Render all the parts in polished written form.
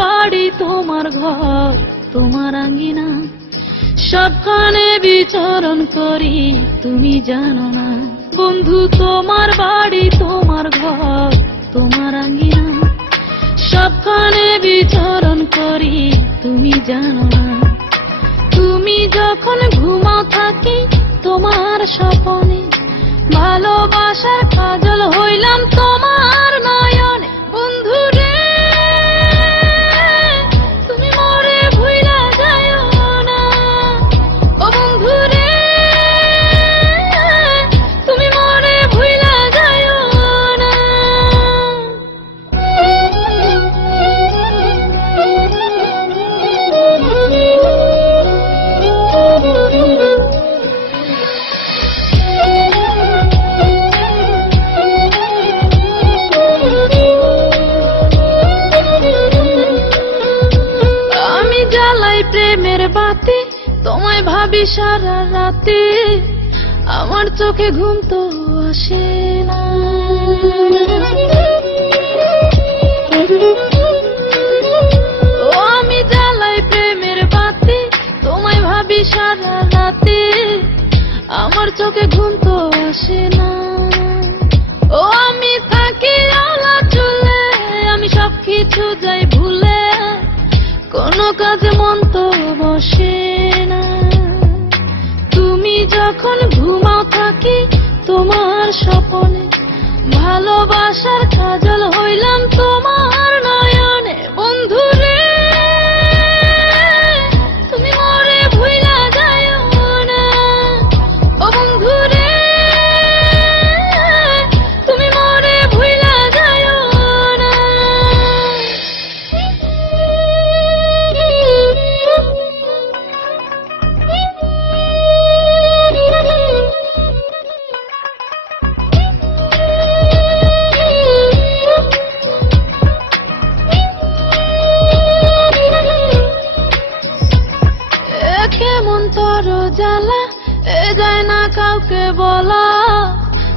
বাড়ি তোমার ঘর তোমার আঙ্গিনা, সবখানে বিচরণ করি তুমি জানো না। বন্ধু তোমার বাড়ি তোমার ঘর তোমার আঙ্গিনা, সবখানে বিচরণ করি তুমি জানো না। তুমি যখন ঘুমাও থাকি তোমার স্বপনে, ভালোবাসার কাজল হইলাম তোমার নয়নে। বন্ধু রে তুমি মরে ভুইলা যাইও না, ও বন্ধু রে তুমি মরে ভুইলা যাইও না। আমি জ্বালাই প্রেমের বাতি, তোমায় ভাবি সারা রাতে, আমার চোখে ঘুম তো আসে না। ও আমি জ্বালাই প্রেমের বাতি, তোমায় ভাবি সারা রাতে, আমার চোখে ঘুম তো আসে না। ও আমি থাকি আলা চুলে, আমি সবকিছু যাই ভুলে, কোনো কাজে মন তো বসে না। তুমি যখন ঘুমাও থাকি তোমার স্বপনে, ভালোবাসার কাজল হইলাম তোমার নয়নে। বন্ধু রে তুমি মরে ভুইলা যাইও না, ও বন্ধু রে তুমি মরে ভুইলা যাইও না। কেমন তোর জ্বালা এ যায় না কাউকে বলা,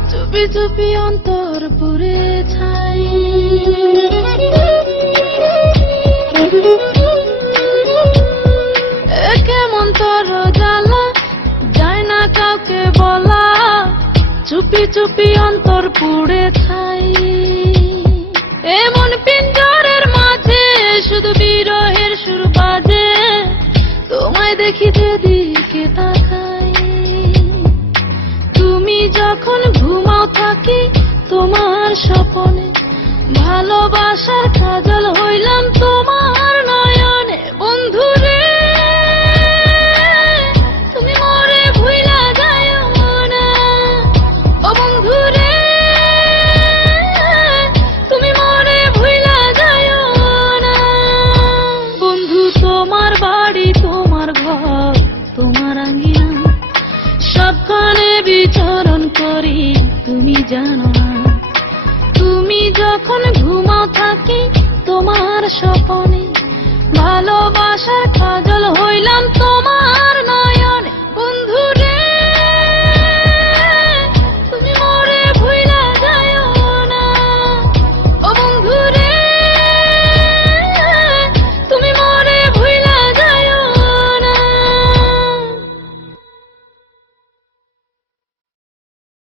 চুপি চুপি অন্তর পুড়ে ছাই। কেমন তোর জ্বালা যায় না কাউকে বলা, চুপি চুপি অন্তর পুড়ে ছাই। এমন পিঞ্জরের মাঝে শুধু বিরহের সুর বাজে, তোমায় দেখি যেদিকে তাকাই। তুমি যখন ঘুমাও থাকি তোমার স্বপনে, ভালোবাসার কাজল হইলাম তোমার নয়নে। বন্ধু রে তুমি মরে ভুইলা যাইও না, ও বন্ধু রে তুমি মরে ভুইলা যাইও না। বন্ধু তোমার বাড়ি তোমার ঘর তোমার আঙ্গিনা, সবখানে বিচরণ করি তুমি জানো না। তুমি যখন ঘুমাও থাকি তোমার স্বপনে, ভালোবাসার কাজল হইলাম তোমার না।